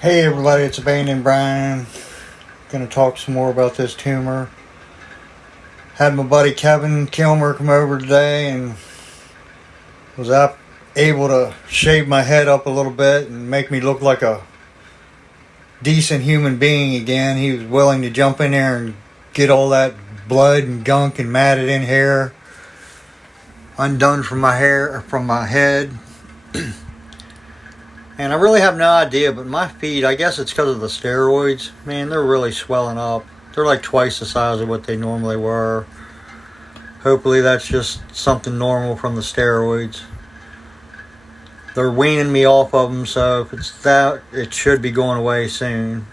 Hey everybody, it's Abandoned Brian. Gonna talk some more about this tumor. Had my buddy Kevin Kilmer come over today and was able to shave my head up a little bit and make me look like a decent human being again. He was willing to jump in there and get all that blood and gunk and matted in hair undone from my head. And I really have no idea, but my feet, I guess it's because of the steroids. Man, they're really swelling up. They're like twice the size of what they normally were. Hopefully that's just something normal from the steroids. They're weaning me off of them, so if it's that, it should be going away soon.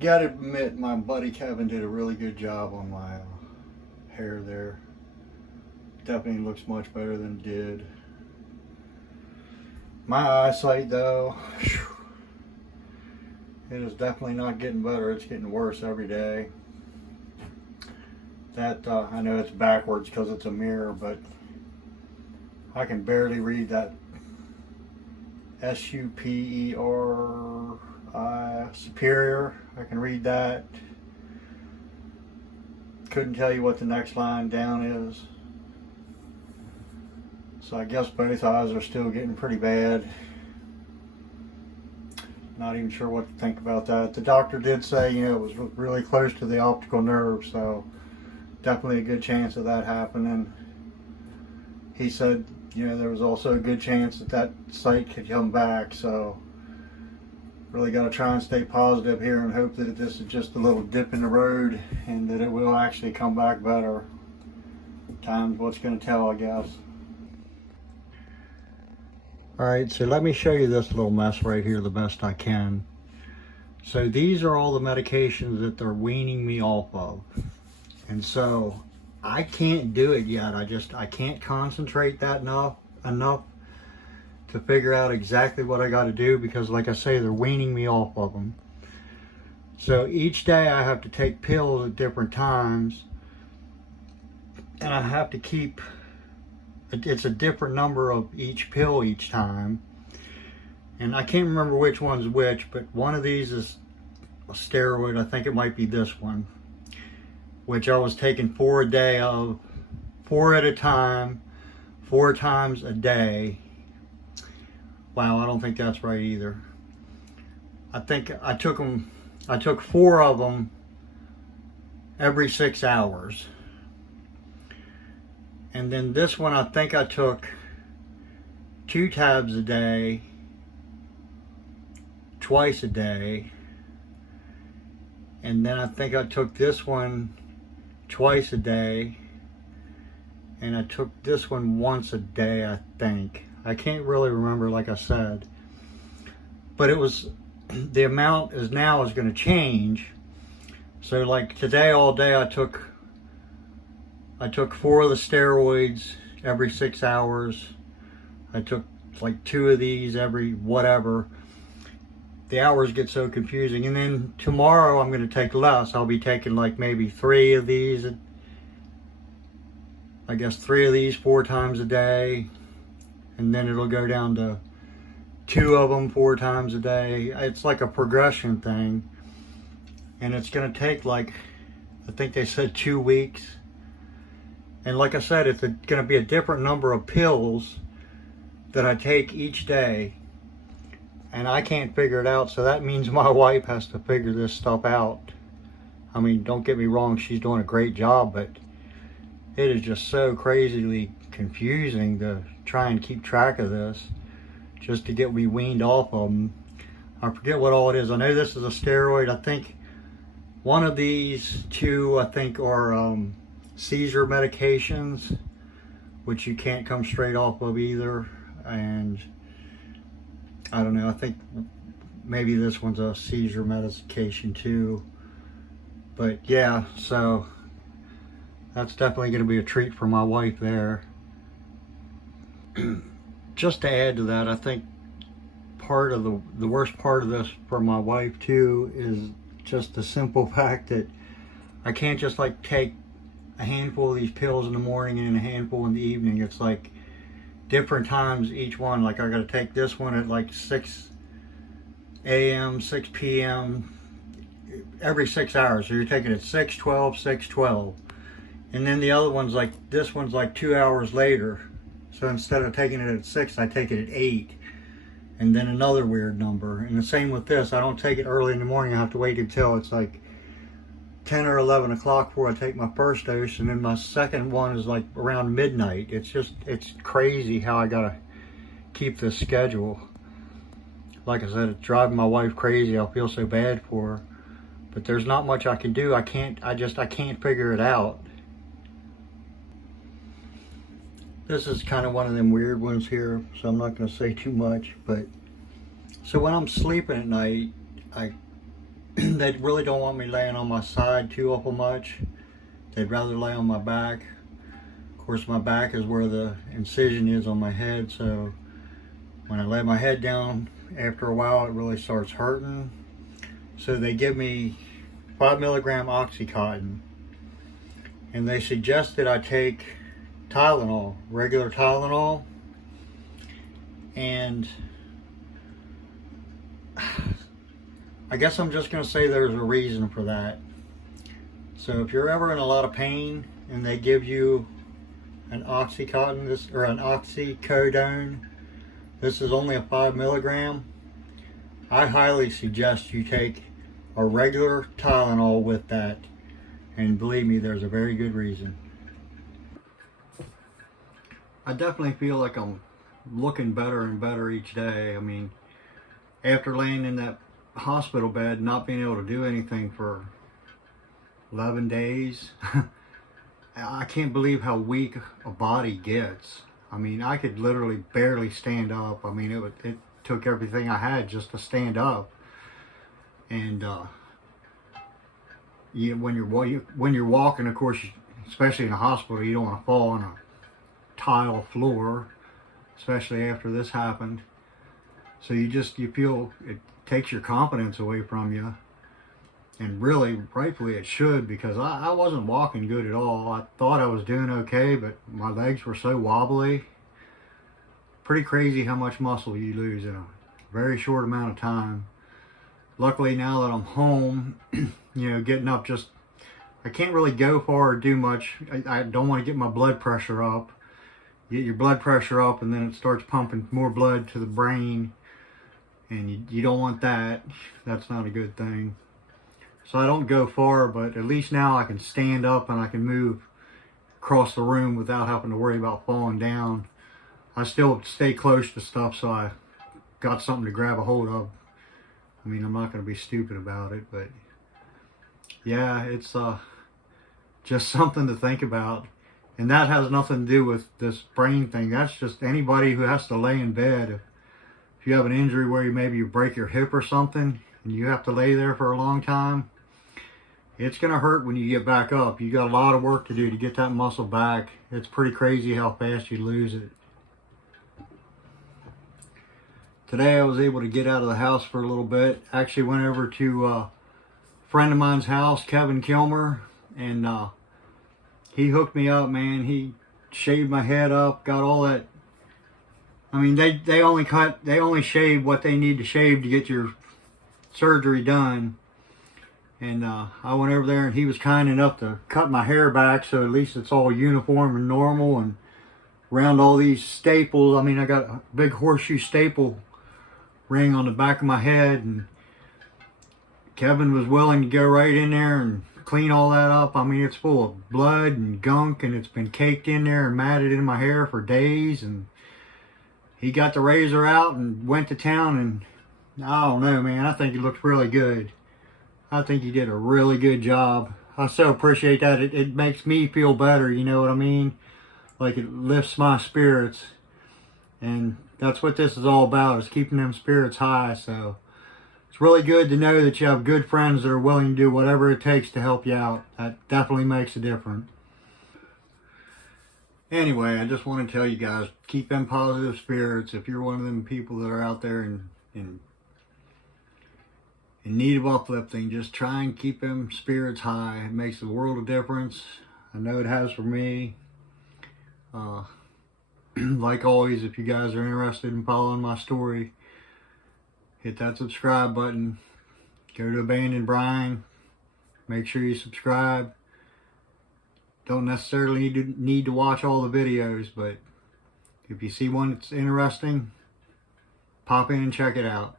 Gotta admit, my buddy Kevin did a really good job on my hair there. Definitely looks much better than it did. My eyesight though, it is definitely not getting better. It's getting worse every day. That I know it's backwards because it's a mirror, but I can barely read that SUPERI, superior. I can read that. Couldn't tell you what the next line down is. So I guess both eyes are still getting pretty bad. Not even sure what to think about that. The doctor did say, it was really close to the optical nerve, so definitely a good chance of that happening. He said, there was also a good chance that site could come back, so really got to try and stay positive here and hope that this is just a little dip in the road and that it will actually come back better. Time's what's going to tell, I guess. Alright, so let me show you this little mess right here the best I can. So these are all the medications that they're weaning me off of. And so I can't do it yet. I can't concentrate that enough to figure out exactly what I got to do because, like I say, they're weaning me off of them. So each day I have to take pills at different times, and I have to keep, it's a different number of each pill each time. And I can't remember which one's which, but one of these is a steroid. I think it might be this one, which I was taking 4 a day of, 4 at a time, 4 times a day. Wow, I don't think that's right either. I think I took 4 of them every 6 hours. And then this one, I think I took 2 tabs a day, twice a day. And then I think I took this one twice a day. And I took this one once a day, I think. I can't really remember, like I said. But it was, the amount is going to change. So like today, all day, I took 4 of the steroids every 6 hours. I took like 2 of these every whatever. The hours get so confusing. And then tomorrow I'm going to take less. I'll be taking like maybe 3 of these. I guess 3 of these 4 times a day. And then it'll go down to 2 of them 4 times a day. It's like a progression thing. And it's going to take like, I think they said 2 weeks. And like I said, it's going to be a different number of pills that I take each day. And I can't figure it out. So that means my wife has to figure this stuff out. I mean, don't get me wrong, she's doing a great job, but it is just so crazily confusing to try and keep track of this just to get me weaned off of them. I forget what all it is. I know this is a steroid. I think one of these 2 I think are seizure medications, which you can't come straight off of either. And I don't know, I think maybe this one's a seizure medication too. But yeah, so that's definitely going to be a treat for my wife there. Just to add to that, I think part of the worst part of this for my wife too is just the simple fact that I can't just like take a handful of these pills in the morning and a handful in the evening. It's like different times each one. Like I gotta take this one at like 6 a.m., 6 p.m. every 6 hours. So you're taking it 6:12, 6:12. And then the other one's like, this one's like 2 hours later. So instead of taking it at 6, I take it at 8. And then another weird number. And the same with this. I don't take it early in the morning. I have to wait until it's like 10 or 11 o'clock before I take my first dose. And then my second one is like around midnight. It's crazy how I gotta keep this schedule. Like I said, it's driving my wife crazy. I feel so bad for her. But there's not much I can do. I can't figure it out. This is kind of one of them weird ones here, so I'm not going to say too much. But so when I'm sleeping at night, they really don't want me laying on my side too awful much. They'd rather lay on my back. Of course, my back is where the incision is on my head, so when I lay my head down, after a while it really starts hurting. So they give me 5 milligram Oxycontin, and they suggested I take Tylenol, regular Tylenol, and I guess I'm just going to say there's a reason for that. So if you're ever in a lot of pain and they give you an Oxycontin, or an oxycodone, this is only a 5 milligram, I highly suggest you take a regular Tylenol with that, and believe me, there's a very good reason. I definitely feel like I'm looking better and better each day. I mean, after laying in that hospital bed, not being able to do anything for 11 days, I can't believe how weak a body gets. I mean, I could literally barely stand up. I mean, it took everything I had just to stand up. And when you're walking, of course, especially in a hospital, you don't want to fall on a tile floor, especially after this happened. So you feel it takes your confidence away from you, and really rightfully it should, because I wasn't walking good at all. I thought I was doing okay, but my legs were so wobbly. Pretty crazy how much muscle you lose in a very short amount of time. Luckily, now that I'm home, getting up, I can't really go far or do much. I don't want to get my blood pressure up. Get your blood pressure up, and then it starts pumping more blood to the brain, and you don't want that. That's not a good thing. So I don't go far, but at least now I can stand up and I can move across the room without having to worry about falling down. I still stay close to stuff, so I got something to grab a hold of. I mean, I'm not going to be stupid about it, but yeah, it's just something to think about. And that has nothing to do with this brain thing. That's just anybody who has to lay in bed. If you have an injury where maybe you break your hip or something and you have to lay there for a long time, it's going to hurt when you get back up. You got a lot of work to do to get that muscle back. It's pretty crazy how fast you lose it. Today I was able to get out of the house for a little bit. Actually went over to a friend of mine's house, Kevin Kilmer, and he hooked me up, man. He shaved my head up, got all that. I mean, they only shave what they need to shave to get your surgery done. And I went over there, and he was kind enough to cut my hair back, so at least it's all uniform and normal. And around all these staples, I mean, I got a big horseshoe staple ring on the back of my head, and Kevin was willing to go right in there and clean all that up. I mean, it's full of blood and gunk, and it's been caked in there and matted in my hair for days. And he got the razor out and went to town, and I don't know, man, I think he looked really good. I think he did a really good job. I so appreciate that. It makes me feel better, you know what I mean? Like, it lifts my spirits. And that's what this is all about, is keeping them spirits high. So it's really good to know that you have good friends that are willing to do whatever it takes to help you out. That definitely makes a difference. Anyway, I just want to tell you guys, keep them positive spirits. If you're one of them people that are out there and in need of uplifting. Just try and keep them spirits high. It makes a world of difference. I know it has for me. Like always, if you guys are interested in following my story, hit that subscribe button. Go to Abandoned Brian. Make sure you subscribe. Don't necessarily need to watch all the videos, but if you see one that's interesting, pop in and check it out.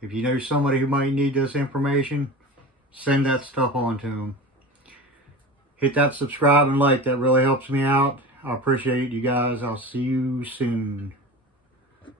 If you know somebody who might need this information, send that stuff on to them. Hit that subscribe and like. That really helps me out. I appreciate you guys. I'll see you soon.